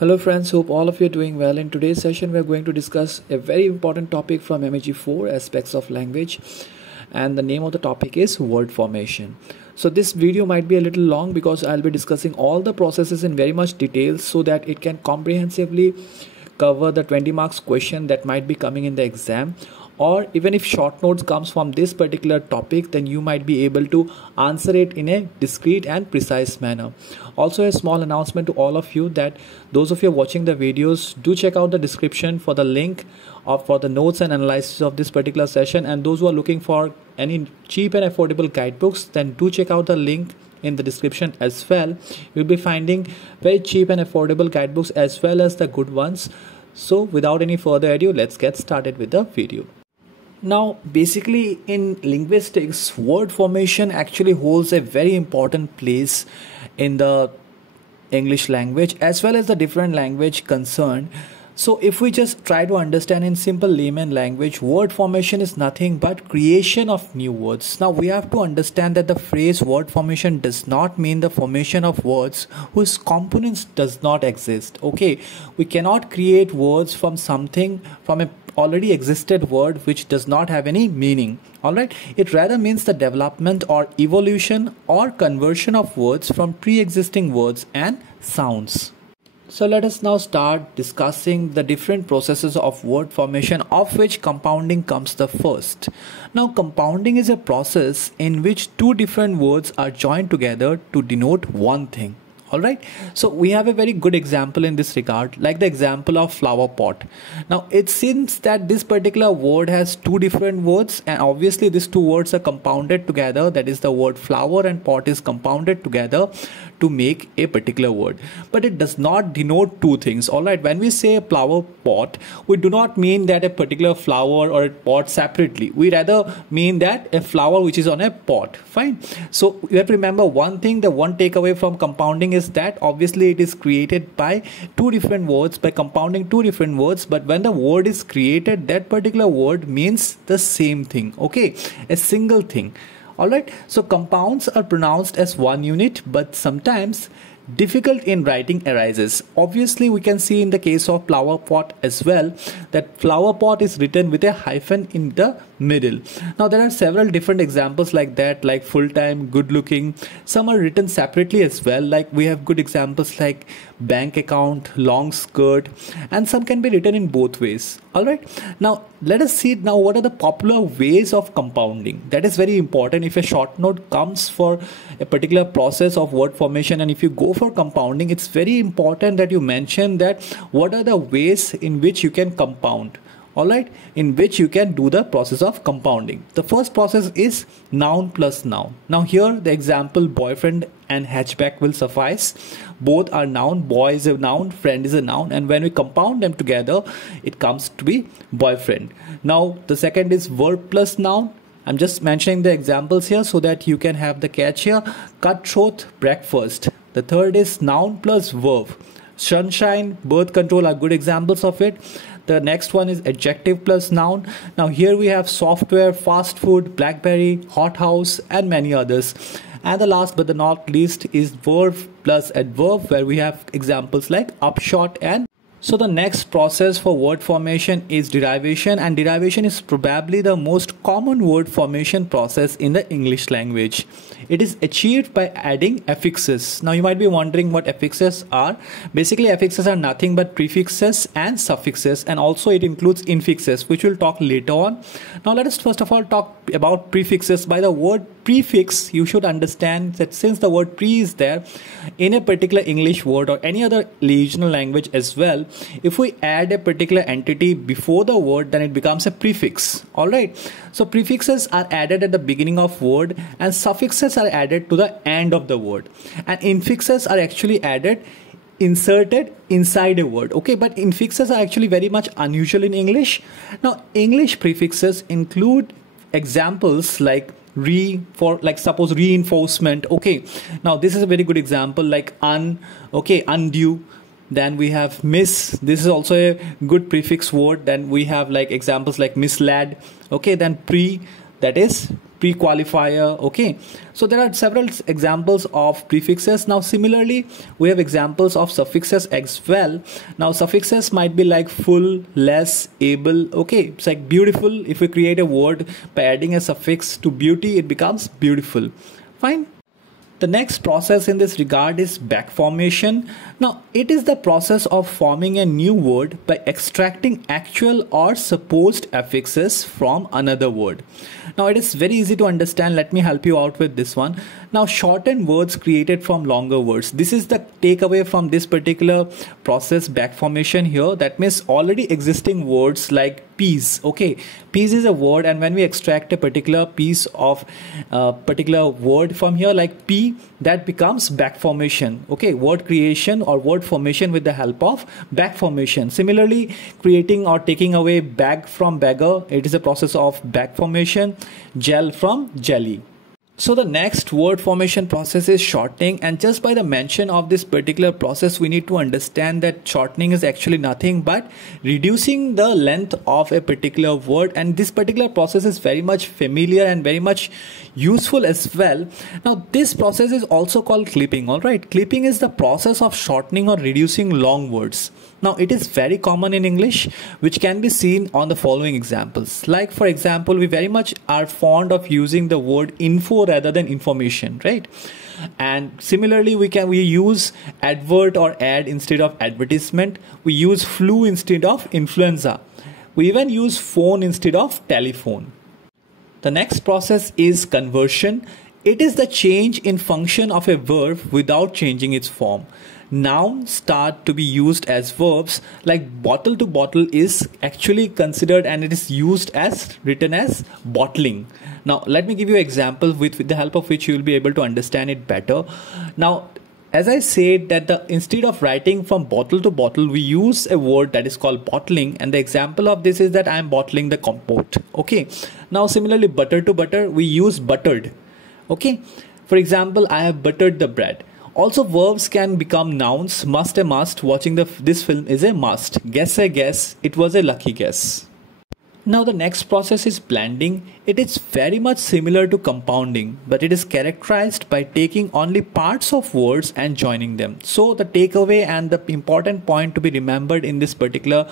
Hello friends, hope all of you are doing well. In today's session, we are going to discuss a very important topic from MEG 4 aspects of language, and the name of the topic is word formation. So this video might be a little long because I'll be discussing all the processes in very much detail so that it can comprehensively cover the 20 marks question that might be coming in the exam. Or even if short notes comes from this particular topic, then you might be able to answer it in a discrete and precise manner. Also, a small announcement to all of you that those of you watching the videos, do check out the description for the link for the notes and analysis of this particular session. And those who are looking for any cheap and affordable guidebooks, then do check out the link in the description as well. You'll be finding very cheap and affordable guidebooks as well as the good ones. So without any further ado, let's get started with the video. Now, basically in linguistics, word formation actually holds a very important place in the English language as well as the different language concerned. So if we just try to understand in simple layman language, word formation is nothing but creation of new words. Now we have to understand that the phrase word formation does not mean the formation of words whose components does not exist. Okay, we cannot create words from something, from a already existed word which does not have any meaning. Alright, it rather means the development or evolution or conversion of words from pre-existing words and sounds. So let us now start discussing the different processes of word formation, of which compounding comes the first. Now compounding is a process in which two different words are joined together to denote one thing. Alright, so we have a very good example in this regard, like the example of flower pot. Now it seems that this particular word has two different words, and obviously these two words are compounded together, that is the word flower and pot is compounded together to make a particular word, but it does not denote two things. Alright, when we say a flower pot, we do not mean that a particular flower or a pot separately, we rather mean that a flower which is on a pot. Fine, so you have to remember one thing, the one takeaway from compounding is that obviously it is created by two different words, by compounding two different words, but when the word is created, that particular word means the same thing, okay, a single thing. Alright, so compounds are pronounced as one unit, but sometimes difficult in writing arises. Obviously we can see in the case of flower pot as well that flower pot is written with a hyphen in the middle. Now there are several different examples like that, like full time, good looking. Some are written separately as well, like we have good examples like bank account, long skirt, and some can be written in both ways. Alright, now let us see now what are the popular ways of compounding. That is very important if a short note comes for a particular process of word formation, and if you go for compounding, it's very important that you mention that what are the ways in which you can compound. Alright, in which you can do the process of compounding. The first process is noun plus noun. Now here the example boyfriend and hatchback will suffice. Both are noun, boy is a noun, friend is a noun, and when we compound them together, it comes to be boyfriend. Now the second is verb plus noun. I'm just mentioning the examples here so that you can have the catch here. Cutthroat, breakfast. The third is noun plus verb. Sunshine, birth control are good examples of it. The next one is adjective plus noun. Now here we have software, fast food, BlackBerry, hothouse, and many others. And the last but the not least is verb plus adverb, where we have examples like upshot and. So the next process for word formation is derivation, and derivation is probably the most common word formation process in the English language. It is achieved by adding affixes. Now you might be wondering what affixes are. Basically affixes are nothing but prefixes and suffixes, and also it includes infixes, which we'll talk later on. Now let us first of all talk about prefixes. By the word prefix, you should understand that since the word pre is there in a particular English word or any other regional language as well, if we add a particular entity before the word, then it becomes a prefix. Alright, so prefixes are added at the beginning of word, and suffixes are added to the end of the word, and infixes are actually added, inserted inside a word. Okay, but infixes are actually very much unusual in English. Now English prefixes include examples like suppose reinforcement. Okay, now this is a very good example, like undue. Then we have miss. This is also a good prefix word. Then we have like examples like misled. Okay, then pre, that is pre-qualifier. Okay, so there are several examples of prefixes. Now similarly we have examples of suffixes as well. Now suffixes might be like full, less, able. Okay, it's like beautiful. If we create a word by adding a suffix to beauty, it becomes beautiful. Fine. The next process in this regard is back formation. Now, it is the process of forming a new word by extracting actual or supposed affixes from another word. Now, it is very easy to understand. Let me help you out with this one. Now, shorten words created from longer words. This is the takeaway from this particular process, back formation here. That means already existing words like peas. Okay, peas is a word, and when we extract a particular piece of particular word from here like p, that becomes back formation. Okay, word creation or word formation with the help of back formation. Similarly, creating or taking away bag from bagger, it is a process of back formation. Gel from jelly. So the next word formation process is shortening, and just by the mention of this particular process we need to understand that shortening is actually nothing but reducing the length of a particular word, and this particular process is very much familiar and very much useful as well. Now this process is also called clipping. Alright, clipping is the process of shortening or reducing long words. Now it is very common in English, which can be seen on the following examples. Like for example, we very much are fond of using the word info rather than information, right? And similarly we use advert or ad instead of advertisement. We use flu instead of influenza. We even use phone instead of telephone. The next process is conversion. It is the change in function of a verb without changing its form. Nouns start to be used as verbs, like bottle to bottle is actually considered and it is used as written as bottling. Now let me give you an example with the help of which you will be able to understand it better. Now as I said that instead of writing from bottle to bottle, we use a word that is called bottling, and the example of this is that I am bottling the compote. Okay, now similarly butter to butter, we use buttered. Okay, for example, I have buttered the bread. Also verbs can become nouns. Must a must, watching this film is a must. Guess a guess, it was a lucky guess. Now the next process is blending. It is very much similar to compounding, but it is characterized by taking only parts of words and joining them. So the takeaway and the important point to be remembered in this particular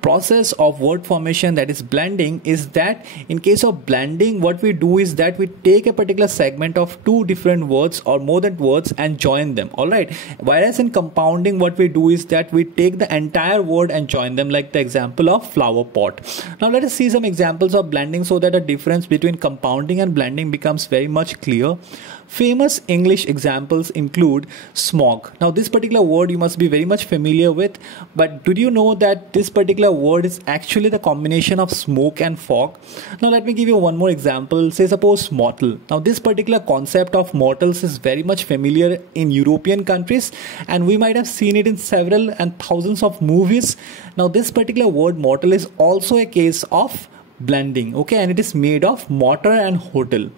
process of word formation, that is blending, is that in case of blending what we do is that we take a particular segment of two different words or more than words and join them. Alright, whereas in compounding what we do is that we take the entire word and join them, like the example of flower pot. Now let us see some examples of blending so that the difference between compounding and blending becomes very much clear. Famous English examples include smog. Now this particular word you must be very much familiar with, but did you know that this particular word is actually the combination of smoke and fog? Now let me give you one more example. Say suppose mortal. Now this particular concept of mortals is very much familiar in European countries, and we might have seen it in several and thousands of movies. Now this particular word mortal is also a case of blending. Okay, and it is made of mortar and hotel.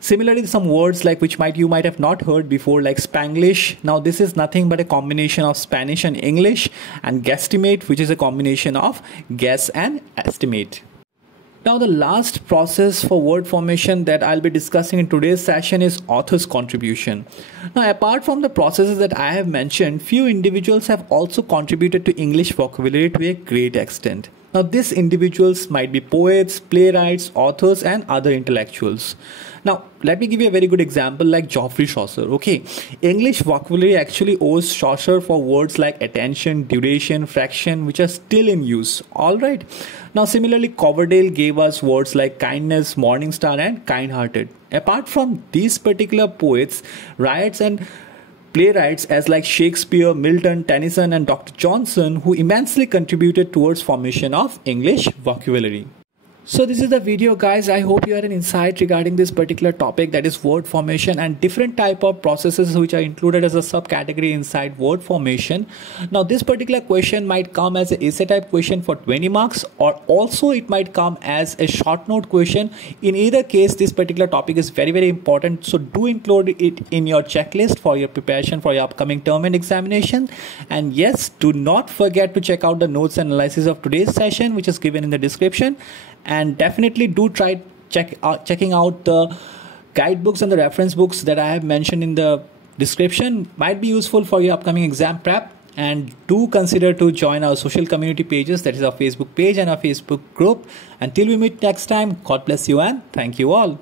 Similarly, some words like which you might have not heard before, like Spanglish. Now this is nothing but a combination of Spanish and English, and guesstimate, which is a combination of guess and estimate. Now the last process for word formation that I'll be discussing in today's session is author's contribution. Now apart from the processes that I have mentioned, few individuals have also contributed to English vocabulary to a great extent. Now these individuals might be poets, playwrights, authors and other intellectuals. Now let me give you a very good example like Geoffrey Chaucer. Okay, English vocabulary actually owes Chaucer for words like attention, duration, fraction, which are still in use. Alright. Now similarly Coverdale gave us words like kindness, morning star and kind-hearted. Apart from these particular poets, writes and playwrights as like Shakespeare, Milton, Tennyson and Dr. Johnson, who immensely contributed towards formation of English vocabulary. So this is the video guys. I hope you had an insight regarding this particular topic, that is word formation and different type of processes which are included as a subcategory inside word formation. Now this particular question might come as an essay type question for 20 marks, or also it might come as a short note question. In either case this particular topic is very important, so do include it in your checklist for your preparation for your upcoming term and examination. And yes, do not forget to check out the notes and analysis of today's session which is given in the description. And definitely do try checking out the guidebooks and the reference books that I have mentioned in the description might be useful for your upcoming exam prep. And do consider to join our social community pages, that is our Facebook page and our Facebook group. Until we meet next time, God bless you and thank you all.